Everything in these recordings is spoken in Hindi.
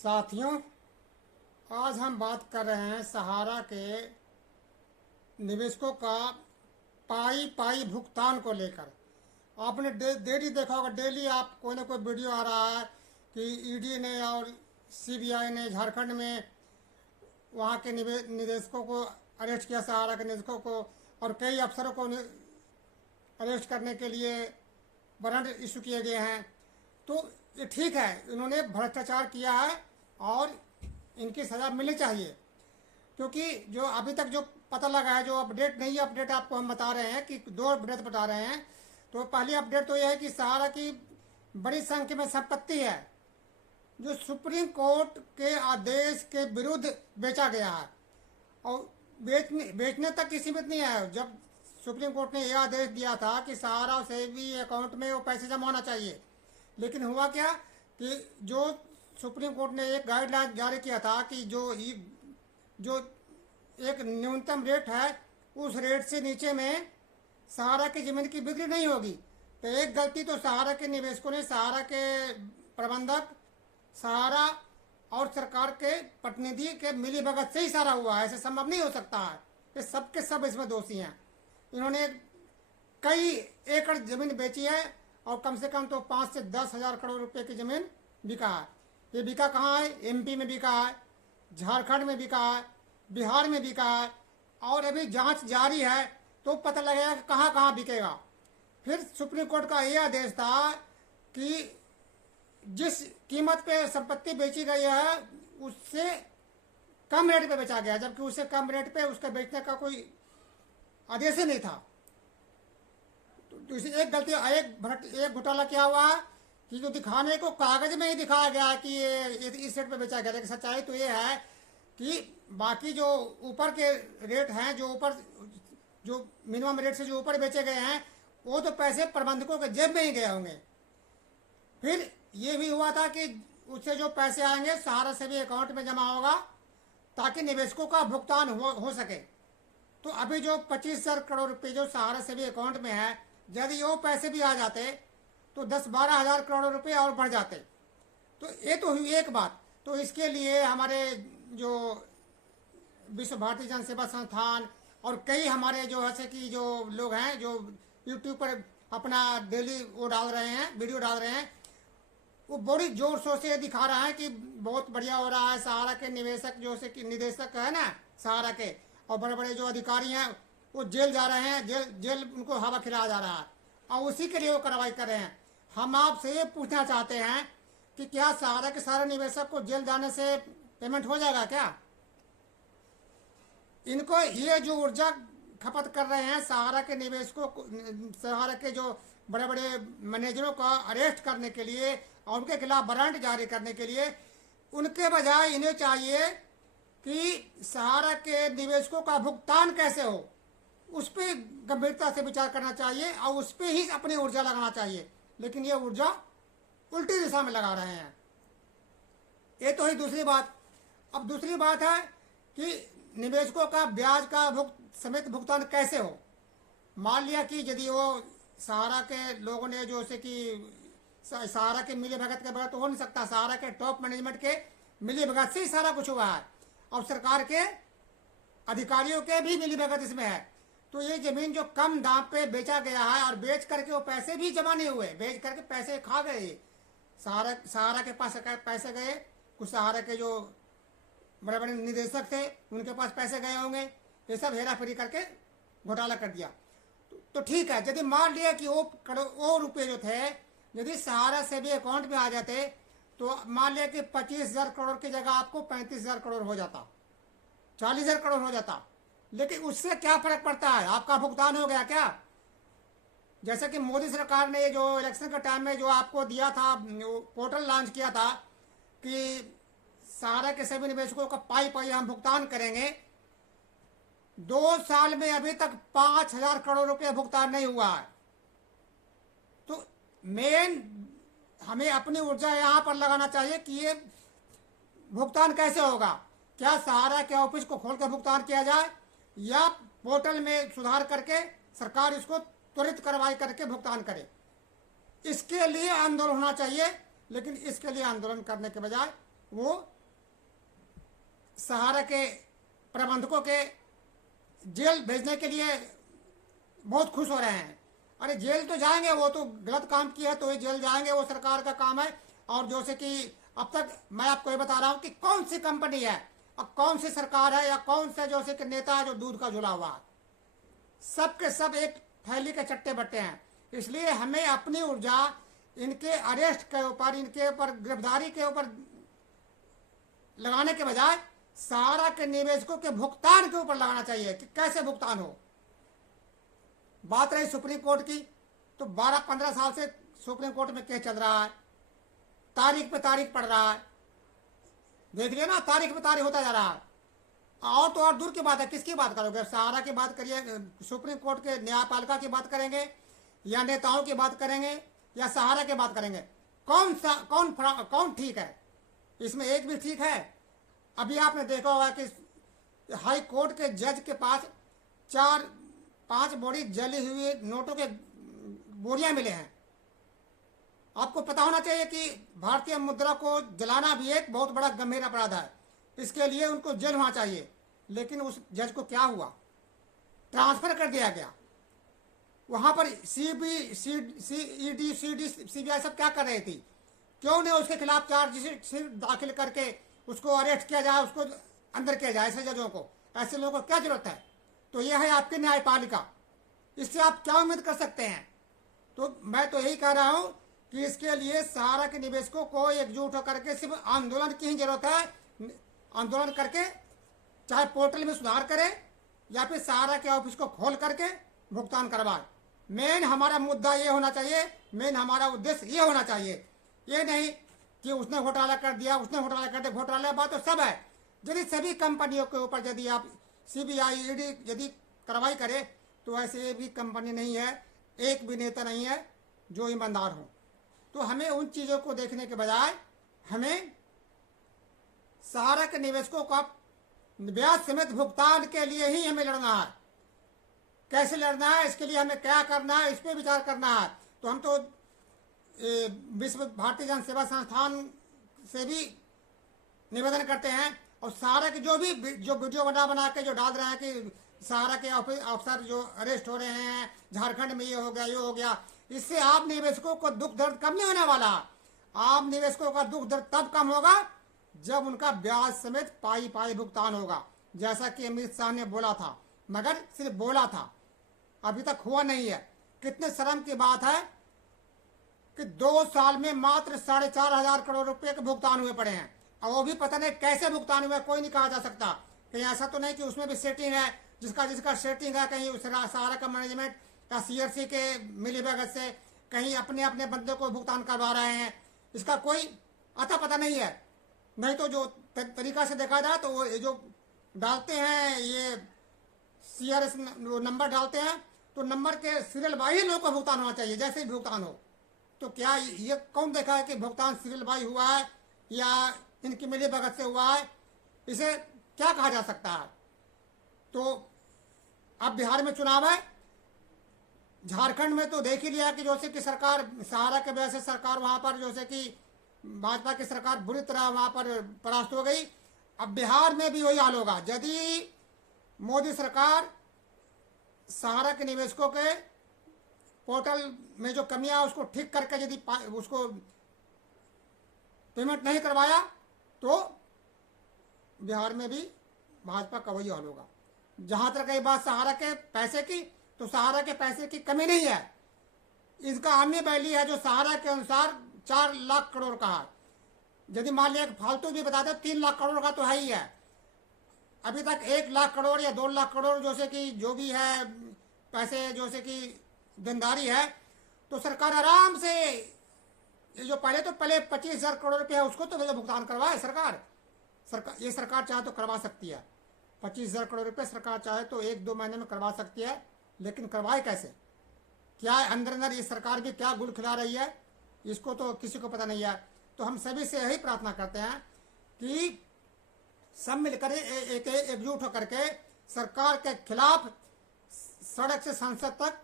साथियों, आज हम बात कर रहे हैं सहारा के निवेशकों का पाई पाई भुगतान को लेकर। आपने डेली देखा होगा, डेली आप कोई ना कोई वीडियो आ रहा है कि ईडी ने और सीबीआई ने झारखंड में वहाँ के निवेशकों को अरेस्ट किया, सहारा के निवेशकों को, और कई अफसरों को अरेस्ट करने के लिए वारंट इशू किए गए हैं। तो ये ठीक है, इन्होंने भ्रष्टाचार किया है और इनकी सज़ा मिलनी चाहिए, क्योंकि जो अभी तक जो पता लगा है, जो अपडेट नहीं है, अपडेट आपको हम बता रहे हैं कि दो अपडेट बता रहे हैं। तो पहली अपडेट तो यह है कि सहारा की बड़ी संख्या में संपत्ति है जो सुप्रीम कोर्ट के आदेश के विरुद्ध बेचा गया है, और बेचने तक की सीमित नहीं है। जब सुप्रीम कोर्ट ने यह आदेश दिया था कि सहारा सेवी अकाउंट में वो पैसे जमा होना चाहिए, लेकिन हुआ क्या कि जो सुप्रीम कोर्ट ने एक गाइडलाइन जारी किया था कि जो एक न्यूनतम रेट है, उस रेट से नीचे में सहारा की ज़मीन की बिक्री नहीं होगी। तो एक गलती तो सहारा के निवेशकों ने, सहारा के प्रबंधक, सहारा और सरकार के प्रतिनिधि के मिलीभगत से ही सारा हुआ है। ऐसे संभव नहीं हो सकता है। ये सब के सब इसमें दोषी हैं। इन्होंने कई एकड़ ज़मीन बेची है और कम से कम तो 5 से 10 हज़ार करोड़ रुपए की ज़मीन बिका है। ये बिका कहाँ है? एमपी में बिका है, झारखंड में बिका है, बिहार में बिका है, और अभी जांच जारी है तो पता लगेगा कि कहाँ कहाँ बिकेगा। फिर सुप्रीम कोर्ट का यह आदेश था कि जिस कीमत पे संपत्ति बेची गई है उससे कम रेट पे बेचा गया, जबकि उससे कम रेट पे उसका बेचने का कोई आदेश ही नहीं था। तो इसे एक गलती, एक घोटाला क्या हुआ कि जो दिखाने को कागज में ही दिखाया गया कि ये इस रेट पे बेचा गया, लेकिन सच्चाई तो ये है कि बाकी जो ऊपर के रेट हैं, जो मिनिमम रेट से जो ऊपर बेचे गए हैं, वो तो पैसे प्रबंधकों के जेब में ही गए होंगे। फिर ये भी हुआ था कि उससे जो पैसे आएंगे सहारा से भी अकाउंट में जमा होगा ताकि निवेशकों का भुगतान हो सके। तो अभी जो 25,000 करोड़ रुपए जो सहारा से भी अकाउंट में है, यदि वो पैसे भी आ जाते तो 10-12 हज़ार करोड़ रुपए और बढ़ जाते। तो ये तो हुई एक बात। तो इसके लिए हमारे जो विश्व भारती जन सेवा संस्थान और कई हमारे जो ऐसे कि जो लोग हैं जो यूट्यूब पर अपना डेली वो डाल रहे हैं, वीडियो डाल रहे हैं, वो बड़ी जोर शोर से दिखा रहा है कि बहुत बढ़िया हो रहा है। सहारा के निवेशक जो से कि निदेशक है ना सहारा के, और बड़े बड़े जो अधिकारी हैं वो जेल जा रहे हैं, जेल उनको हवा खिलाया जा रहा है, और उसी के लिए वो कार्रवाई कर रहे हैं। हम आपसे ये पूछना चाहते हैं कि क्या सहारा के सारे निवेशक को जेल जाने से पेमेंट हो जाएगा क्या? इनको ये जो ऊर्जा खपत कर रहे हैं सहारा के निवेशकों को, सहारा के जो बड़े बड़े मैनेजरों का अरेस्ट करने के लिए और उनके खिलाफ वारंट जारी करने के लिए, उनके बजाय इन्हें चाहिए कि सहारा के निवेशकों का भुगतान कैसे हो, उस पर गंभीरता से विचार करना चाहिए और उस पर ही अपनी ऊर्जा लगाना चाहिए। लेकिन ये ऊर्जा उल्टी दिशा में लगा रहे हैं। ये तो ही दूसरी बात। अब दूसरी बात है कि निवेशकों का ब्याज का समेत भुगतान कैसे हो। मान लिया कि यदि वो सहारा के लोगों ने जो से कि सहारा के मिली भगत के बगैर तो हो नहीं सकता, सहारा के टॉप मैनेजमेंट के मिली भगत से ही सारा कुछ हुआ है, और सरकार के अधिकारियों के भी मिली भगत इसमें है। तो ये जमीन जो कम दाम पे बेचा गया है और बेच करके वो पैसे भी जमा नहीं हुए, बेच करके पैसे खा गए। सहारा के पास पैसे गए, कुछ सहारा के जो बड़े बड़े निदेशक थे उनके पास पैसे गए होंगे, ये सब हेरा फेरी करके घोटाला कर दिया। तो ठीक है, यदि मान लिया कि वो रुपये जो थे यदि सहारा से भी अकाउंट में आ जाते तो मान लिया कि 25,000 करोड़ की जगह आपको 35,000 करोड़ हो जाता, 40,000 करोड़ हो जाता। लेकिन उससे क्या फर्क पड़ता है? आपका भुगतान हो गया क्या? जैसे कि मोदी सरकार ने जो इलेक्शन के टाइम में जो आपको दिया था, पोर्टल लॉन्च किया था कि सहारा के सभी निवेशकों का पाई पाई हम भुगतान करेंगे। 2 साल में अभी तक 5,000 करोड़ रुपए भुगतान नहीं हुआ है। तो मेन हमें अपनी ऊर्जा यहाँ पर लगाना चाहिए कि ये भुगतान कैसे होगा। क्या सहारा के ऑफिस को खोल कर भुगतान किया जाए या पोर्टल में सुधार करके सरकार इसको त्वरित कार्रवाई करके भुगतान करे। इसके लिए आंदोलन होना चाहिए, लेकिन इसके लिए आंदोलन करने के बजाय वो सहारा के प्रबंधकों के जेल भेजने के लिए बहुत खुश हो रहे हैं। अरे जेल तो जाएंगे, वो तो गलत काम किया तो ये जेल जाएंगे, वो सरकार का काम है। और जैसे कि अब तक मैं आपको ये बता रहा हूं कि कौन सी कंपनी है और कौन सी सरकार है या कौन से जैसे कि नेता है जो दूध का झूला हुआ, सब के सब एक थैली के चट्टे बट्टे हैं। इसलिए हमें अपनी ऊर्जा इनके अरेस्ट के ऊपर, इनके ऊपर गिरफ्तारी के ऊपर लगाने के बजाय सहारा के निवेशकों के भुगतान के ऊपर लगाना चाहिए कि कैसे भुगतान हो। बात रही सुप्रीम कोर्ट की, तो 12-15 साल से सुप्रीम कोर्ट में केस चल रहा है, तारीख पे तारीख पड़ रहा है, देख लिया ना, तारीख पे तारीख होता जा रहा है। और तो और दूर की बात है, किसकी बात करोगे? सहारा की बात करिए, सुप्रीम कोर्ट के न्यायपालिका की बात करेंगे या नेताओं की बात करेंगे या सहारा की बात करेंगे? कौन ठीक है इसमें? एक भी ठीक है? अभी आपने देखा होगा कि हाई कोर्ट के जज के पास 4-5 बोरी जली हुई नोटों के बोरियां मिले हैं। आपको पता होना चाहिए कि भारतीय मुद्रा को जलाना भी एक बहुत बड़ा गंभीर अपराध है, इसके लिए उनको जेल होना चाहिए। लेकिन उस जज को क्या हुआ? ट्रांसफर कर दिया गया। वहां पर सीईडी सीबीआई सब क्या कर रही थी? क्यों नहीं उसके खिलाफ चार्जशीट दाखिल करके उसको अरेस्ट किया जाए, उसको अंदर किया जाए? ऐसे जजों को, ऐसे लोगों को क्या जरूरत है? तो यह है आपकी न्यायपालिका, इससे आप क्या उम्मीद कर सकते हैं? तो मैं तो यही कह रहा हूं कि इसके लिए सहारा के निवेशकों को एकजुट होकर के सिर्फ आंदोलन की ही जरूरत है। आंदोलन करके चाहे पोर्टल में सुधार करे या फिर सहारा के ऑफिस को खोल करके भुगतान करवाए। मेन हमारा मुद्दा ये होना चाहिए, मेन हमारा उद्देश्य ये होना चाहिए। ये नहीं कि उसने घोटाला कर दिया, उसने घोटाला कर दिया। घोटाला बात तो सब है। यदि सभी कंपनियों के ऊपर यदि आप सीबीआई ईडी यदि कार्रवाई करे तो ऐसे भी कंपनी नहीं है, एक भी नेता नहीं है जो ईमानदार हो। तो हमें उन चीज़ों को देखने के बजाय हमें सहारा के निवेशकों का ब्याज समेत भुगतान के लिए ही हमें लड़ना है। कैसे लड़ना है, इसके लिए हमें क्या करना है, इस पर विचार करना है। तो हम तो विश्व भारतीय जन सेवा संस्थान से भी निवेदन करते हैं, और सहारा के जो वीडियो बना के जो डाल रहे हैं कि सहारा के अफसर जो अरेस्ट हो रहे हैं, झारखंड में ये हो गया, ये हो गया, इससे आप निवेशकों को दुख दर्द कम नहीं होने वाला। आप निवेशकों का दुख दर्द तब कम होगा जब उनका ब्याज समेत पाई भुगतान होगा, जैसा कि अमित शाह ने बोला था, मगर सिर्फ बोला था, अभी तक हुआ नहीं है। कितने शर्म की बात है कि 2 साल में मात्र 4,500 करोड़ रुपए के भुगतान हुए पड़े हैं, और वो भी पता नहीं कैसे भुगतान हुआ, कोई नहीं कहा जा सकता। कहीं ऐसा तो नहीं कि उसमें भी सेटिंग है, जिसका सेटिंग है, कहीं उस सहारा का मैनेजमेंट या सीआरसी के मिलीभगत से कहीं अपने बंदे को भुगतान करवा रहे हैं, इसका कोई अता पता नहीं है। नहीं तो जो तरीका से देखा जाए तो वो जो डालते हैं, ये सीआरएस नंबर डालते हैं, तो नंबर के सीरियल वाइज लोगों को भुगतान होना चाहिए, जैसे ही भुगतान हो। तो क्या ये कौन देखा है कि भुगतान सीरियल वाइज हुआ है या इनकी मिलीभगत से हुआ है? इसे क्या कहा जा सकता है? तो अब बिहार में चुनाव है, झारखंड में तो देख ही लिया कि जैसे कि सरकार सहारा के वजह से सरकार वहां पर जैसे कि भाजपा की सरकार बुरी तरह वहां पर परास्त हो गई। अब बिहार में भी वही हाल होगा यदि मोदी सरकार सहारा के निवेशकों के पोर्टल में जो कमियां उसको ठीक करके यदि उसको पेमेंट नहीं करवाया तो बिहार में भी भाजपा का वही हाल होगा। जहां तक कई बात सहारा के पैसे की, तो सहारा के पैसे की कमी नहीं है, इसका आर्मी वैली है जो सहारा के अनुसार 4 लाख करोड़ का है। यदि मान लिया फालतू भी बता दे 3 लाख करोड़ का तो है ही है। अभी तक 1 लाख करोड़ या 2 लाख करोड़ जैसे कि जो भी है पैसे जैसे कि देनदारी है, तो सरकार आराम से जो पहले 25,000 करोड़ रुपये है उसको तो भुगतान करवाए सरकार। ये सरकार चाहे तो करवा सकती है, 25,000 करोड़ रुपये सरकार चाहे तो 1-2 महीने में करवा सकती है, लेकिन करवाए कैसे? क्या अंदर ये सरकार भी क्या गुल खिला रही है, इसको तो किसी को पता नहीं है। तो हम सभी से यही प्रार्थना करते हैं कि सब मिलकर एकजुट होकर के सरकार के खिलाफ सड़क से संसद तक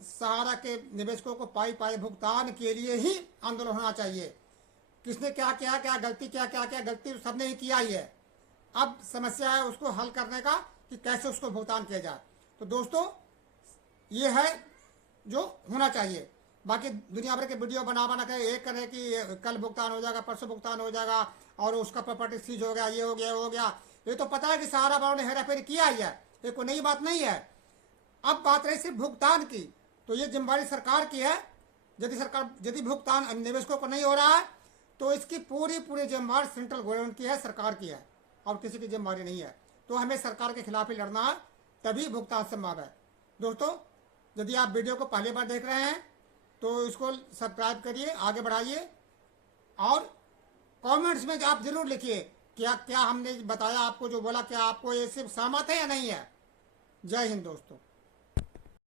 सहारा के निवेशकों को पाई भुगतान के लिए ही आंदोलन होना चाहिए। किसने क्या किया, क्या गलती क्या गलती सबने ही किया ही है। अब समस्या है उसको हल करने का कि कैसे उसको भुगतान किया जाए। तो दोस्तों ये है जो होना चाहिए। बाकी दुनिया भर के वीडियो बना के एक करे कि कल भुगतान हो जाएगा, परसों भुगतान हो जाएगा और उसका प्रॉपर्टी सीज हो गया, ये हो गया, वो हो गया। ये तो पता है कि सहारा बाबू ने हेरा फेरी किया ही है, ये कोई नई बात नहीं है। अब बात रही सिर्फ भुगतान की, तो ये जिम्मेवारी सरकार की है। यदि भुगतान निवेशकों को नहीं हो रहा है तो इसकी पूरी जिम्मेवारी सेंट्रल गवर्नमेंट की है, सरकार की है, और किसी की जिम्मेवारी नहीं है। तो हमें सरकार के खिलाफ ही लड़ना है, तभी भुगतान संभव है। दोस्तों यदि आप वीडियो को पहली बार देख रहे हैं तो इसको सब्सक्राइब करिए, आगे बढ़ाइए, और कमेंट्स में आप जरूर लिखिए क्या क्या हमने बताया आपको, जो बोला, क्या आपको ये सिर्फ सहमत है या नहीं है। जय हिंद दोस्तों।